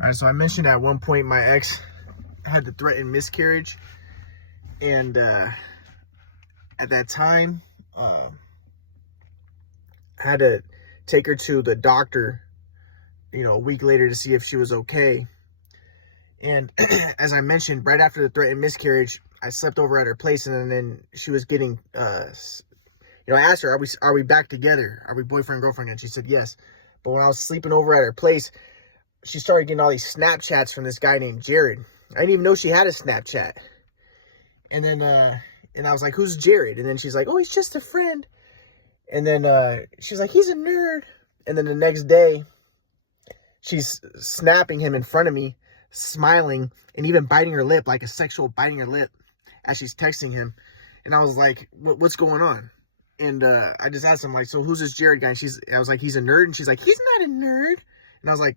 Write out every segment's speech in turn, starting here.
All right, so I mentioned at one point my ex had the threatened miscarriage, and at that time, I had to take her to the doctor, a week later to see if she was okay. And as I mentioned, right after the threatened miscarriage, I slept over at her place, and then she was getting, I asked her, are we back together? Are we boyfriend and girlfriend? And she said yes. But when I was sleeping over at her place, she started getting all these Snapchats from this guy named Jared. I didn't even know she had a Snapchat. And then, and I was like, who's Jared? And then she's like, oh, he's just a friend. And then she's like, he's a nerd. And then the next day, she's snapping him in front of me, smiling, and even biting her lip, like a sexual biting her lip as she's texting him. And I was like, what's going on? And I just asked him, like, so who's this Jared guy? And I was like, he's a nerd. And she's like, he's not a nerd. And I was like,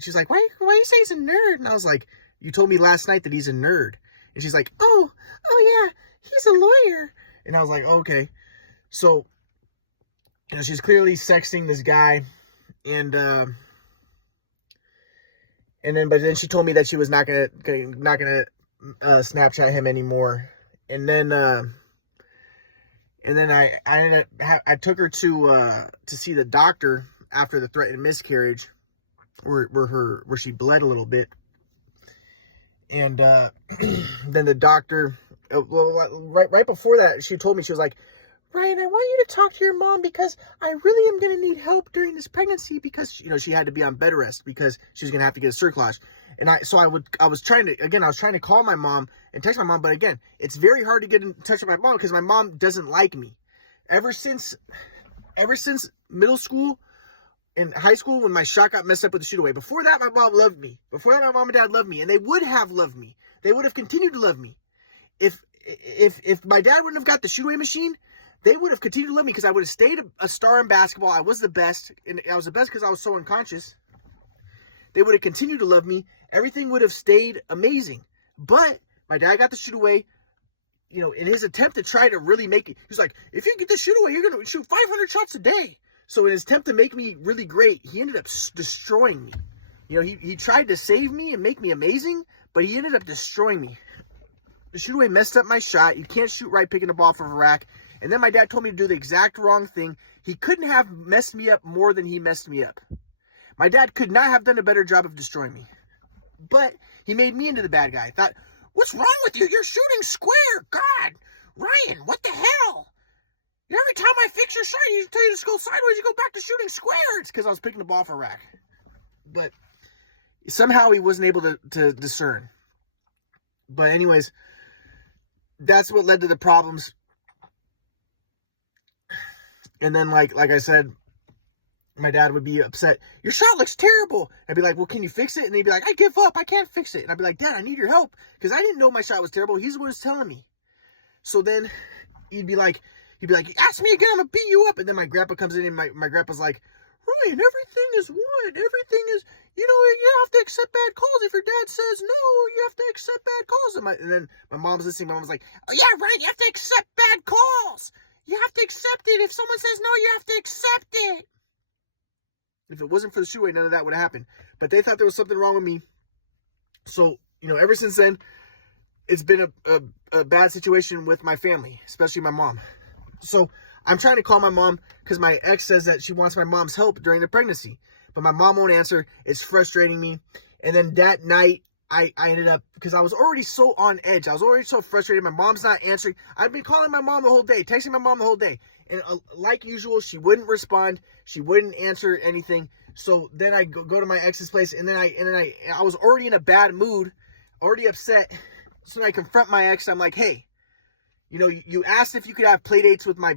she's like, why you say he's a nerd? And I was like, you told me last night that he's a nerd. And she's like, oh yeah, he's a lawyer. And I was like, okay. So, she's clearly sexting this guy. And then she told me that she was not gonna Snapchat him anymore. And then I took her to see the doctor after the threatened miscarriage, where she bled a little bit. And then the doctor, right before that, she told me, she was like, Ryan, I want you to talk to your mom because I really am going to need help during this pregnancy, because, she had to be on bed rest because she was going to have to get a cerclage. And I was trying to call my mom and text my mom. But again, it's very hard to get in touch with my mom because my mom doesn't like me. Ever since middle school and high school, when my shot got messed up with the shoot away. Before that, my mom loved me. Before that, my mom and dad loved me, and they would have loved me. They would have continued to love me. If my dad wouldn't have got the shoot away machine, they would have continued to love me because I would have stayed a star in basketball. I was the best, and I was the best because I was so unconscious. They would have continued to love me. Everything would have stayed amazing. But my dad got the shoot away, in his attempt to try to really make it. He was like, if you get the shoot away, you're going to shoot 500 shots a day. So in his attempt to make me really great, he ended up destroying me. He tried to save me and make me amazing, but he ended up destroying me. The shoot away messed up my shot. You can't shoot right picking the ball from a rack. And then my dad told me to do the exact wrong thing. He couldn't have messed me up more than he messed me up. My dad could not have done a better job of destroying me. But he made me into the bad guy. I thought, what's wrong with you? You're shooting square. God, Ryan, what the hell? Every time I fix your shot, you tell you to go sideways, you go back to shooting square. It's because I was picking the ball for rack. But somehow he wasn't able to discern. But anyways, that's what led to the problems. And then, like I said, my dad would be upset. Your shot looks terrible. I'd be like, well, can you fix it? And he'd be like, I give up. I can't fix it. And I'd be like, Dad, I need your help. Because I didn't know my shot was terrible. He's the one who's telling me. So then he'd be like, ask me again, I'm going to beat you up. And then my grandpa comes in, and my grandpa's like, Ryan, everything is one. Everything is, you have to accept bad calls. If your dad says no, you have to accept bad calls. And then my mom's listening. My mom's like, oh, yeah, right. You have to accept bad calls. You have to accept it. If someone says no, you have to accept it. If it wasn't for the shoot away, none of that would have happened. But they thought there was something wrong with me. So, ever since then, it's been a bad situation with my family, especially my mom. So I'm trying to call my mom because my ex says that she wants my mom's help during the pregnancy. But my mom won't answer. It's frustrating me. And then that night, I ended up, because I was already so on edge. I was already so frustrated. My mom's not answering. I've been calling my mom the whole day, texting my mom the whole day. And like usual, she wouldn't respond. She wouldn't answer anything. So then I go to my ex's place, and then I was already in a bad mood, already upset. So then I confront my ex. I'm like, hey, you asked if you could have play dates with my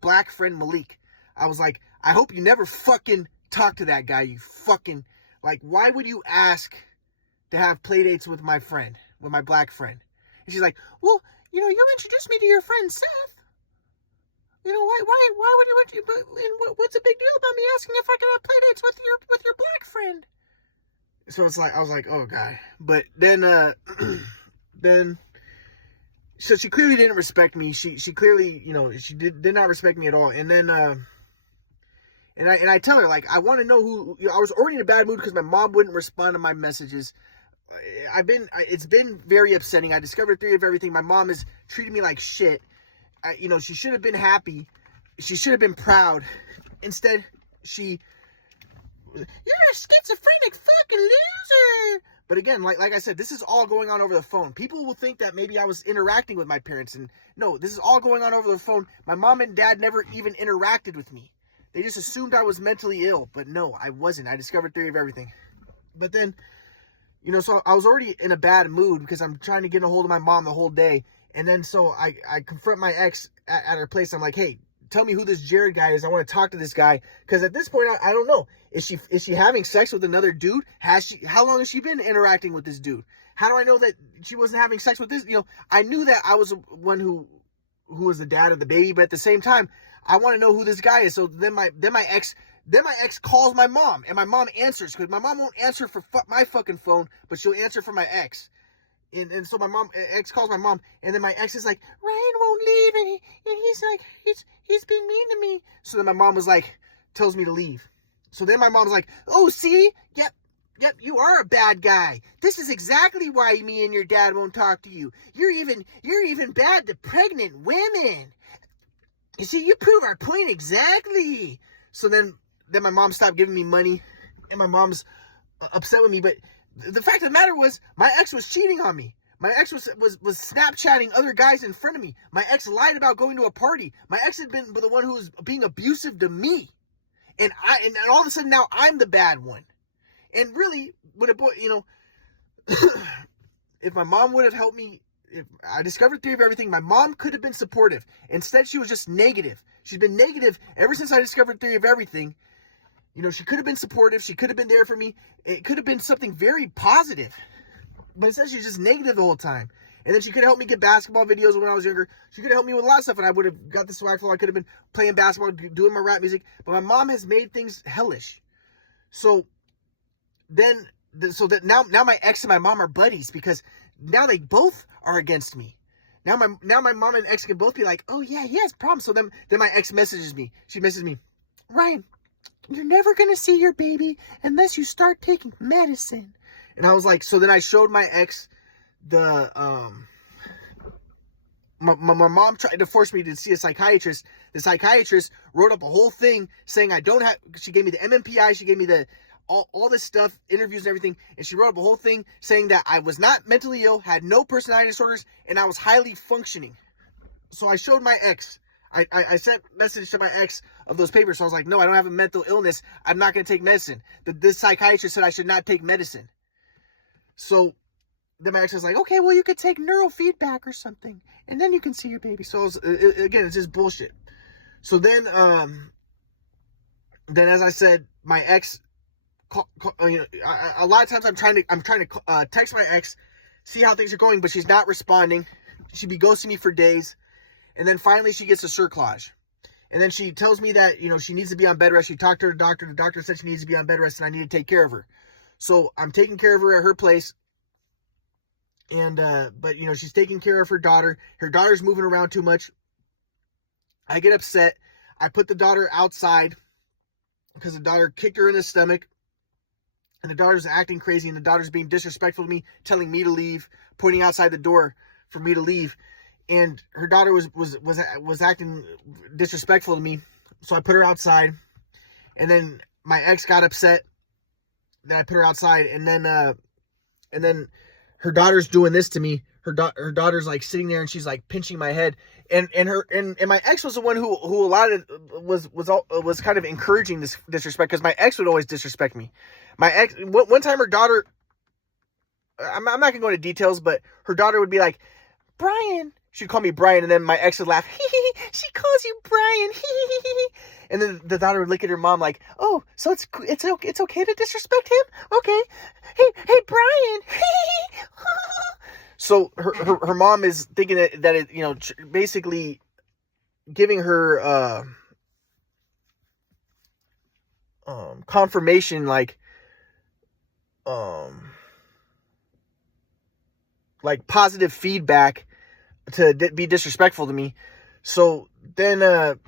black friend Malik. I was like, I hope you never fucking talk to that guy. You fucking, why would you ask to have play dates with my friend, with my black friend? And she's like, well, you introduced me to your friend Seth. Why would you want you? But what's the big deal about me asking if I can have play dates with your black friend? So it's like, I was like, oh God. But then so she clearly didn't respect me. She clearly, she did not respect me at all. And then And I tell her, like, I want to know who, I was already in a bad mood because my mom wouldn't respond to my messages. It's been very upsetting. I discovered theory of everything. My mom has treated me like shit. She should have been happy. She should have been proud. Instead, you're a schizophrenic fucking loser. But again, like I said, this is all going on over the phone. People will think that maybe I was interacting with my parents. And no, this is all going on over the phone. My mom and dad never even interacted with me. They just assumed I was mentally ill. But no, I wasn't. I discovered theory of everything. But then, so I was already in a bad mood because I'm trying to get a hold of my mom the whole day. And then so I confront my ex at her place. I'm like, hey, tell me who this Jared guy is. I want to talk to this guy. Because at this point, I don't know. Is she having sex with another dude? How long has she been interacting with this dude? How do I know that she wasn't having sex with this? I knew that I was the one who was the dad of the baby. But at the same time, I want to know who this guy is. So then my ex calls my mom, and my mom answers, because my mom won't answer for my fucking phone, but she'll answer for my ex. And so my ex calls my mom, and then my ex is like, Ryan won't leave, and he's like, he's being mean to me. So then my mom was like, tells me to leave. So then my mom's like, oh, see? Yep, you are a bad guy. This is exactly why me and your dad won't talk to you. You're even bad to pregnant women. You see, you prove our point exactly. So then my mom stopped giving me money, and my mom's upset with me. But the fact of the matter was, my ex was cheating on me. My ex was Snapchatting other guys in front of me. My ex lied about going to a party. My ex had been the one who was being abusive to me. And all of a sudden now I'm the bad one. And really, when if my mom would have helped me, if I discovered theory of everything, my mom could have been supportive. Instead, she was just negative. She's been negative ever since I discovered theory of everything. She could have been supportive. She could have been there for me. It could have been something very positive. But instead, she's just negative the whole time. And then she could have helped me get basketball videos when I was younger. She could have helped me with a lot of stuff, and I would have got the swag flow. I could have been playing basketball, doing my rap music. But my mom has made things hellish. So now my ex and my mom are buddies, because now they both are against me. Now my mom and ex can both be like, oh yeah, he has problems. So then my ex messages me. She messages me, Ryan, you're never going to see your baby unless you start taking medicine. And I was like, so then I showed my ex my mom tried to force me to see a psychiatrist. The psychiatrist wrote up a whole thing saying she gave me the MMPI, she gave me all this stuff, interviews and everything, and she wrote up a whole thing saying that I was not mentally ill, had no personality disorders, and I was highly functioning. So I showed my ex. I sent message to my ex of those papers. So I was like, no, I don't have a mental illness. I'm not going to take medicine. This psychiatrist said I should not take medicine. So then my ex was like, okay, well, you could take neurofeedback or something, and then you can see your baby. So again, it's just bullshit. So then as I said, my ex, a lot of times I'm trying to text my ex, see how things are going, but she's not responding. She'd be ghosting me for days. And then finally she gets a cerclage. And then she tells me that, she needs to be on bed rest. She talked to her doctor. The doctor said she needs to be on bed rest and I need to take care of her. So I'm taking care of her at her place. And, but she's taking care of her daughter. Her daughter's moving around too much. I get upset. I put the daughter outside because the daughter kicked her in the stomach. And the daughter's acting crazy, and the daughter's being disrespectful to me, telling me to leave, pointing outside the door for me to leave. And her daughter was acting disrespectful to me, so I put her outside. And then my ex got upset. Then I put her outside, and then her daughter's doing this to me. Her daughter's like sitting there, and she's like pinching my head. And my ex was the one who a lot of was kind of encouraging this disrespect, because my ex would always disrespect me. My ex, one time her daughter, I'm not gonna go into details, but her daughter would be like, Brian. She'd call me Brian, and then my ex would laugh. She calls you Brian. And then the daughter would look at her mom like, oh, so it's okay to disrespect him? Okay. Hey, Brian. So her mom is thinking that it, basically giving her confirmation, like positive feedback to be disrespectful to me. So then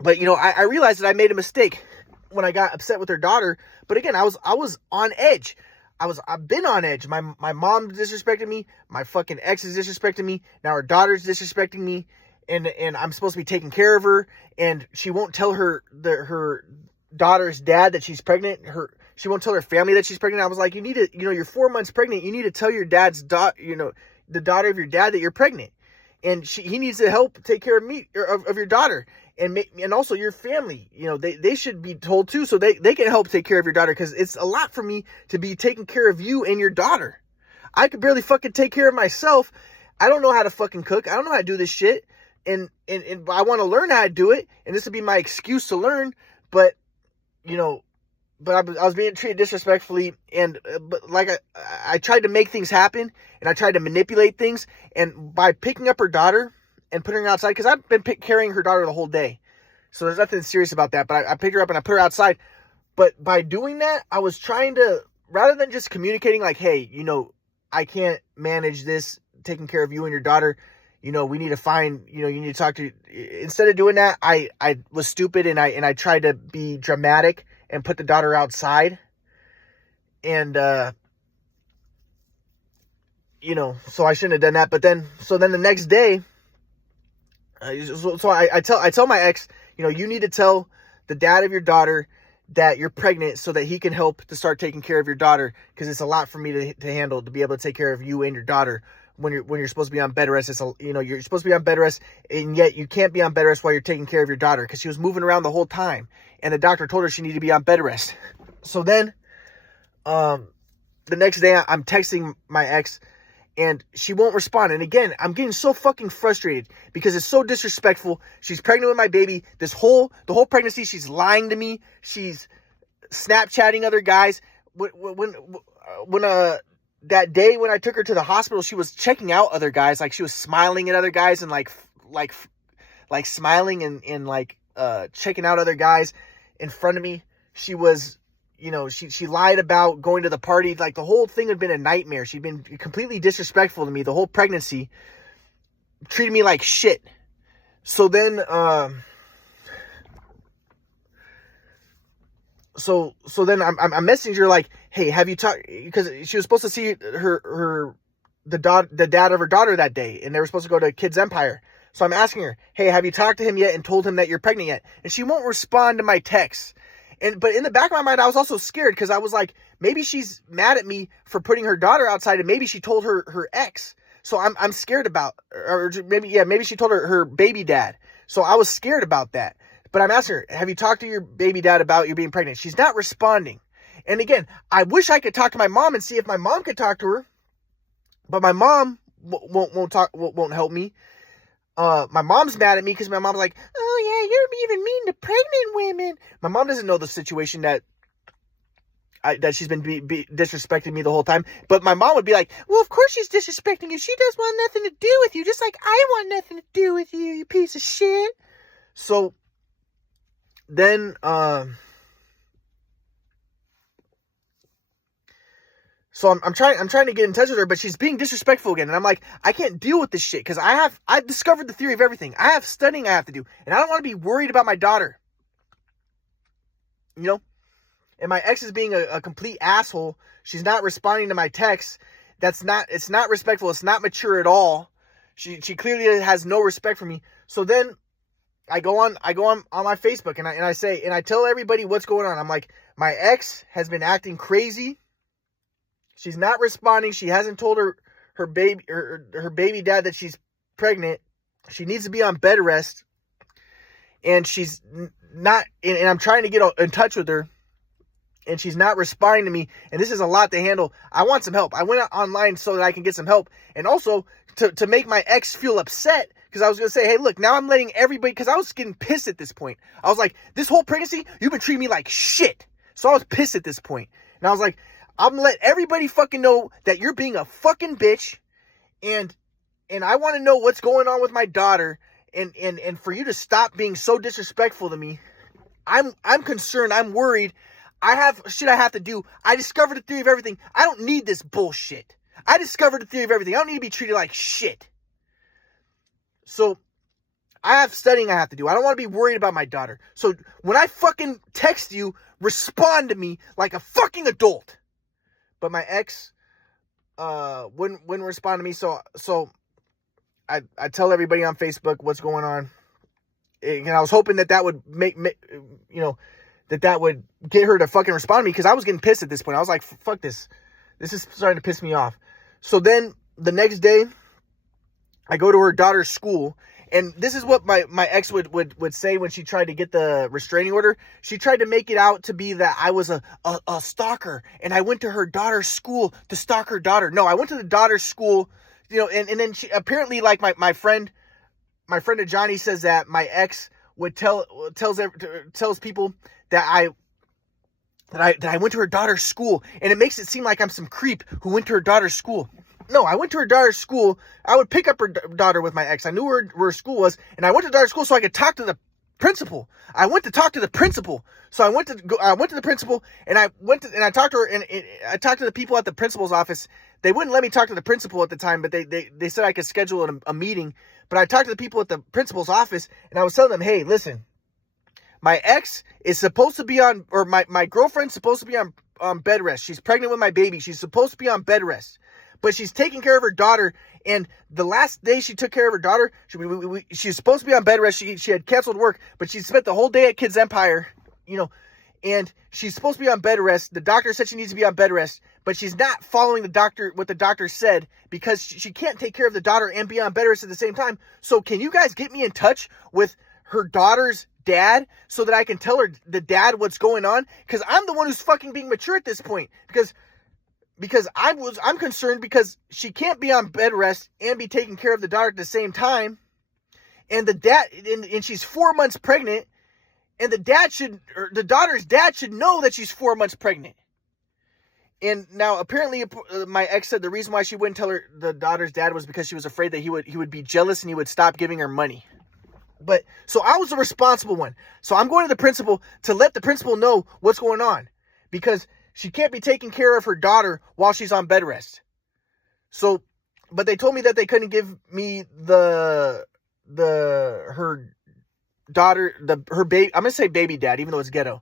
But, you know, I realized that I made a mistake when I got upset with her daughter. But again, I was on edge. I've been on edge. My mom disrespected me. My fucking ex is disrespecting me. Now her daughter's disrespecting me. And I'm supposed to be taking care of her. And she won't tell her daughter's dad that she's pregnant. She won't tell her family that she's pregnant. I was like, you need to, you know, you're 4 months pregnant. You need to tell your dad's the daughter of your dad that you're pregnant. And he needs to help take care of me, of your daughter. And also your family, you know, they should be told too, so they can help take care of your daughter, because it's a lot for me to be taking care of you and your daughter. I could barely fucking take care of myself. I don't know how to fucking cook. I don't know how to do this shit. And I want to learn how to do it. And this would be my excuse to learn. But, you know, I was being treated disrespectfully. And but like I tried to make things happen, and I tried to manipulate things. And by picking up her daughter and putting her outside, because I've been carrying her daughter the whole day, so there's nothing serious about that. But I picked her up and I put her outside. But by doing that, I was trying to, rather than just communicating like, hey, you know, I can't manage this, taking care of you and your daughter, you know, we need to find, you know, you need to talk to, instead of doing that, I was stupid, and I tried to be dramatic and put the daughter outside. And, you know, so I shouldn't have done that. But then the next day, so I tell my ex, you know, you need to tell the dad of your daughter that you're pregnant, so that he can help to start taking care of your daughter, because it's a lot for me to handle, to be able to take care of you and your daughter when you're supposed to be on bed rest. You know, you're supposed to be on bed rest, and yet you can't be on bed rest while you're taking care of your daughter, because she was moving around the whole time, and the doctor told her she needed to be on bed rest. So then, the next day I'm texting my ex, and she won't respond. And again, I'm getting so fucking frustrated because it's so disrespectful. She's pregnant with my baby. The whole pregnancy, she's lying to me. She's Snapchatting other guys. When that day when I took her to the hospital, she was checking out other guys. Like, she was smiling at other guys and like smiling and like checking out other guys in front of me. She was, you know, she lied about going to the party. Like, the whole thing had been a nightmare. She'd been completely disrespectful to me the whole pregnancy, treated me like shit. So then, so then I'm messaging her like, hey, have you talked, because she was supposed to see the dad of her daughter that day, and they were supposed to go to Kids Empire. So I'm asking her, hey, have you talked to him yet and told him that you're pregnant yet? And she won't respond to my texts. But in the back of my mind, I was also scared, because I was like, maybe she's mad at me for putting her daughter outside, and maybe she told her ex. So I'm scared about, or maybe she told her baby dad. So I was scared about that. But I'm asking her, have you talked to your baby dad about you being pregnant? She's not responding. And again, I wish I could talk to my mom and see if my mom could talk to her, but my mom won't help me. My mom's mad at me because my mom's like, oh yeah, you're even mean to pregnant women. My mom doesn't know the situation that she's been disrespecting me the whole time. But my mom would be like, well, of course she's disrespecting you. She does want nothing to do with you, just like I want nothing to do with you, you piece of shit. So then, so I'm trying to get in touch with her, but she's being disrespectful again. And I'm like, I can't deal with this shit, because I've discovered the theory of everything. I have studying I have to do, and I don't want to be worried about my daughter. You know? And my ex is being a complete asshole. She's not responding to my texts. It's not respectful. It's not mature at all. She clearly has no respect for me. So then I go on my Facebook, and I say, and I tell everybody what's going on. I'm like, my ex has been acting crazy. She's not responding. She hasn't told her baby dad that she's pregnant. She needs to be on bed rest. And she's not, and I'm trying to get in touch with her, and she's not responding to me. And this is a lot to handle. I want some help. I went online so that I can get some help. And also to make my ex feel upset, because I was going to say, hey, look, now I'm letting everybody, because I was getting pissed at this point. I was like, this whole pregnancy, you've been treating me like shit. So I was pissed at this point. And I was like, I'm going to let everybody fucking know that you're being a fucking bitch. And I want to know what's going on with my daughter. And for you to stop being so disrespectful to me. I'm concerned. I'm worried. I have shit I have to do. I discovered the theory of everything. I don't need this bullshit. I discovered the theory of everything. I don't need to be treated like shit. So I have studying I have to do. I don't want to be worried about my daughter. So when I fucking text you, respond to me like a fucking adult. But my ex wouldn't respond to me. So I tell everybody on Facebook what's going on. And I was hoping that would make that would get her to fucking respond to me, because I was getting pissed at this point. I was like, fuck this. This is starting to piss me off. So then the next day, I go to her daughter's school, and this is what my ex would say when she tried to get the restraining order. She tried to make it out to be that I was a stalker, and I went to her daughter's school to stalk her daughter. No, I went to the daughter's school, and then she apparently, like my friend of Johnny says that my ex would tells people that I went to her daughter's school, and it makes it seem like I'm some creep who went to her daughter's school. No, I went to her daughter's school. I would pick up her daughter with my ex. I knew where her school was, and I went to daughter's school so I could talk to the principal. I went to talk to the principal. So I went to the principal, and I talked to her, and I talked to the people at the principal's office. They wouldn't let me talk to the principal at the time, but they said I could schedule a meeting. But I talked to the people at the principal's office, and I was telling them, hey, listen, my ex is supposed to be on, or my girlfriend's supposed to be on bed rest. She's pregnant with my baby. She's supposed to be on bed rest. But she's taking care of her daughter, and the last day she took care of her daughter, she was supposed to be on bed rest. She had canceled work, but she spent the whole day at Kids Empire, and she's supposed to be on bed rest. The doctor said she needs to be on bed rest, but she's not following what the doctor said, because she can't take care of the daughter and be on bed rest at the same time. So can you guys get me in touch with her daughter's dad so that I can tell her, the dad, what's going on? Because I'm the one who's fucking being mature at this point, because I'm concerned because she can't be on bed rest and be taking care of the daughter at the same time. And the dad, and she's 4 months pregnant, and the daughter's dad should know that she's 4 months pregnant. And now apparently my ex said the reason why she wouldn't tell her the daughter's dad was because she was afraid that he would be jealous and he would stop giving her money. But so I was the responsible one. So I'm going to the principal to let the principal know what's going on, because she can't be taking care of her daughter while she's on bed rest. So, but they told me that they couldn't give me her daughter, her baby. I'm gonna say baby dad, even though it's ghetto.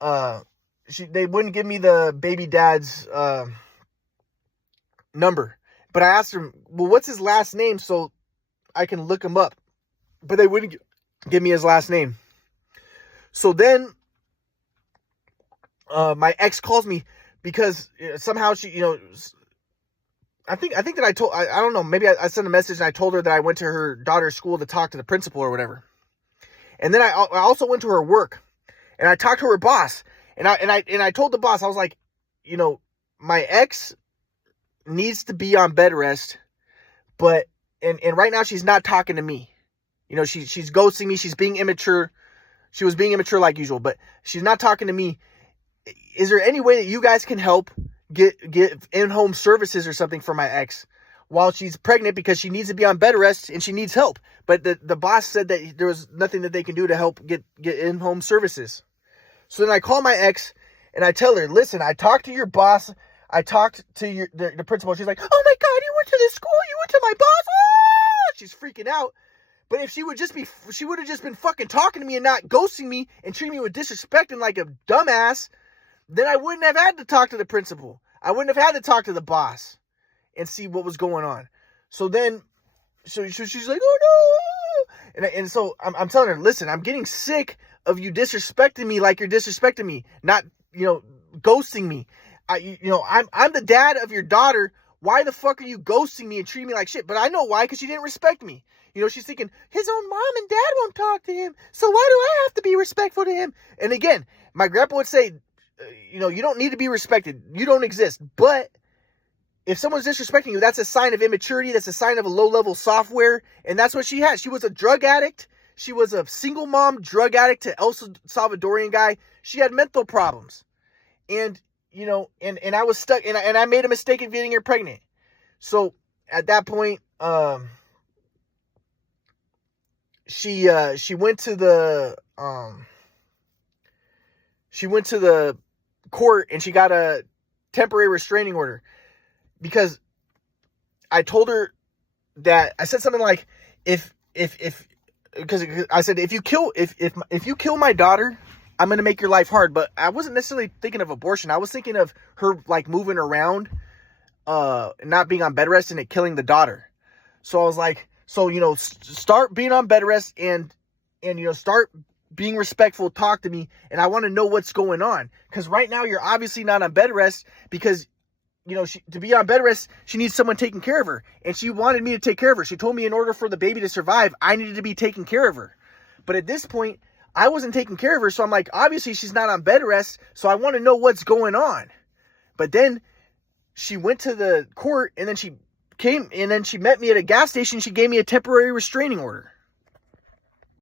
They wouldn't give me the baby dad's number. But I asked him, well, what's his last name so I can look him up? But they wouldn't give me his last name. So then my ex calls me because somehow she, I think that I don't know, maybe I sent a message and I told her that I went to her daughter's school to talk to the principal or whatever. And then I also went to her work, and I talked to her boss, and I told the boss, I was like, my ex needs to be on bed rest, but and right now she's not talking to me. She's ghosting me. She's being immature. She was being immature like usual, but she's not talking to me. Is there any way that you guys can help get in-home services or something for my ex while she's pregnant, because she needs to be on bed rest and she needs help? But the boss said that there was nothing that they can do to help get in-home services. So then I call my ex and I tell her, listen, I talked to your boss. I talked to the principal. She's like, oh my God, you went to the school? You went to my boss? Ah! She's freaking out. But if she would have just been fucking talking to me and not ghosting me and treating me with disrespect and like a dumbass, then I wouldn't have had to talk to the principal. I wouldn't have had to talk to the boss and see what was going on. So then, she's like, oh no. And so I'm telling her, listen, I'm getting sick of you disrespecting me like you're disrespecting me, not, ghosting me. I'm the dad of your daughter. Why the fuck are you ghosting me and treating me like shit? But I know why, because she didn't respect me. She's thinking, his own mom and dad won't talk to him, so why do I have to be respectful to him? And again, my grandpa would say, you don't need to be respected. You don't exist. But if someone's disrespecting you, that's a sign of immaturity. That's a sign of a low-level software. And that's what she had. She was a drug addict. She was a single mom drug addict to El Salvadorian guy. She had mental problems. And, and I was stuck. And I made a mistake in getting her pregnant. So at that point, she went to the court and she got a temporary restraining order, because I told her that I said something like, if because I said, if you kill my daughter, I'm going to make your life hard. But I wasn't necessarily thinking of abortion. I was thinking of her like moving around, not being on bed rest and it killing the daughter. So I was like, so, you know, start being on bed rest and, you know, start being respectful, talk to me. And I want to know what's going on. Because right now you're obviously not on bed rest because, you know, to be on bed rest, she needs someone taking care of her. And she wanted me to take care of her. She told me in order for the baby to survive, I needed to be taking care of her. But at this point, I wasn't taking care of her. So I'm like, obviously she's not on bed rest. So I want to know what's going on. But then she went to the court and then she came and then she met me at a gas station. She gave me a temporary restraining order.